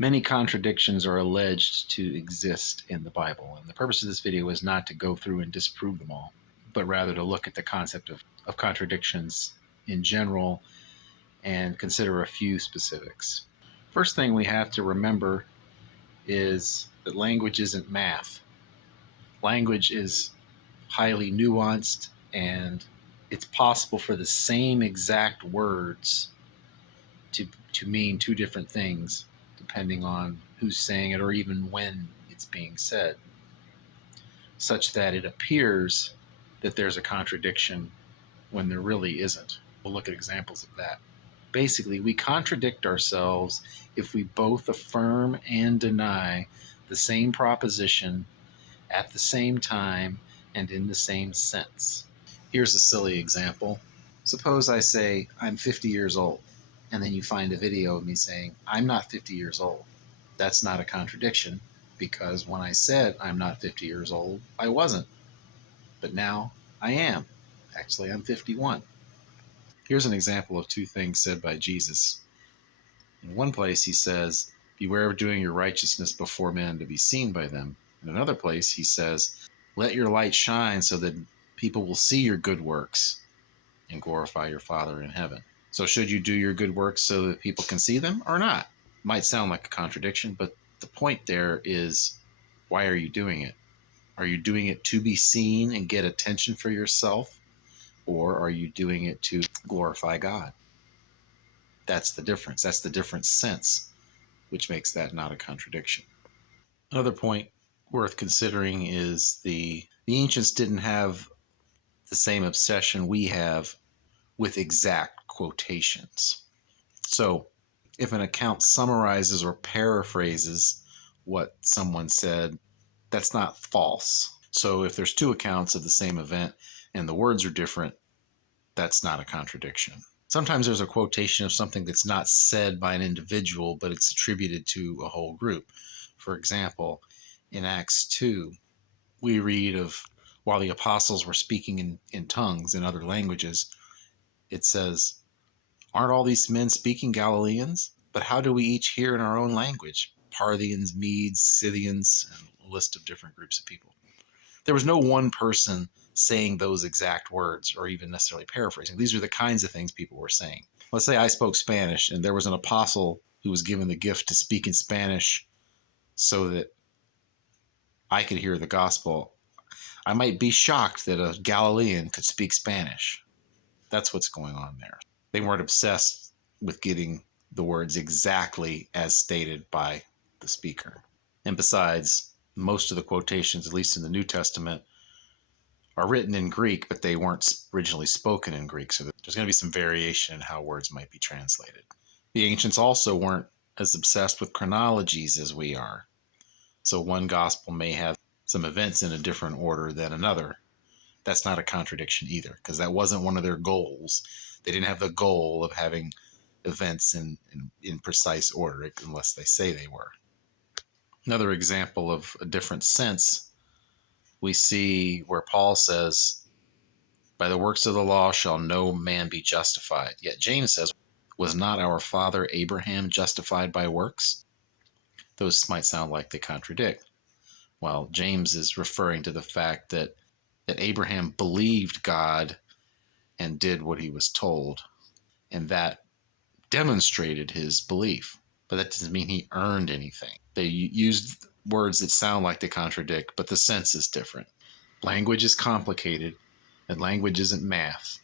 Many contradictions are alleged to exist in the Bible, and the purpose of this video is not to go through and disprove them all, but rather to look at the concept of contradictions in general and consider a few specifics. First thing we have to remember is that language isn't math. Language is highly nuanced, and it's possible for the same exact words to mean two different things depending on who's saying it or even when it's being said, such that it appears that there's a contradiction when there really isn't. We'll look at examples of that. Basically, we contradict ourselves if we both affirm and deny the same proposition at the same time and in the same sense. Here's a silly example. Suppose I say, I'm 50 years old, and then you find a video of me saying, I'm not 50 years old. That's not a contradiction, because when I said I'm not 50 years old, I wasn't. But now I am. Actually, I'm 51. Here's an example of two things said by Jesus. In one place, he says, beware of doing your righteousness before men to be seen by them. In another place, he says, let your light shine so that people will see your good works and glorify your Father in heaven. So should you do your good works so that people can see them or not? Might sound like a contradiction, but the point there is, why are you doing it? Are you doing it to be seen and get attention for yourself? Or are you doing it to glorify God? That's the difference. That's the different sense, which makes that not a contradiction. Another point worth considering is the ancients didn't have the same obsession we have with exact quotations. So if an account summarizes or paraphrases what someone said, that's not false. So if there's two accounts of the same event and the words are different, that's not a contradiction. Sometimes there's a quotation of something that's not said by an individual, but it's attributed to a whole group. For example, in Acts 2, we read of while the apostles were speaking in tongues in other languages, it says, aren't all these men speaking Galileans? But how do we each hear in our own language? Parthians, Medes, Scythians, and a list of different groups of people. There was no one person saying those exact words or even necessarily paraphrasing. These are the kinds of things people were saying. Let's say I spoke Spanish and there was an apostle who was given the gift to speak in Spanish so that I could hear the gospel. I might be shocked that a Galilean could speak Spanish. That's what's going on there. They weren't obsessed with getting the words exactly as stated by the speaker. And besides, most of the quotations, at least in the New Testament, are written in Greek, but they weren't originally spoken in Greek. So there's going to be some variation in how words might be translated. The ancients also weren't as obsessed with chronologies as we are. So one gospel may have some events in a different order than another. That's not a contradiction either, because that wasn't one of their goals. They didn't have the goal of having events in precise order, unless they say they were. Another example of a different sense, we see where Paul says, by the works of the law shall no man be justified. Yet James says, was not our father Abraham justified by works? Those might sound like they contradict. Well, James is referring to the fact that Abraham believed God and did what he was told, and that demonstrated his belief. But that doesn't mean he earned anything. They used words that sound like they contradict, but the sense is different. Language is complicated, and language isn't math.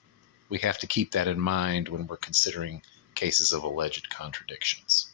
We have to keep that in mind when we're considering cases of alleged contradictions.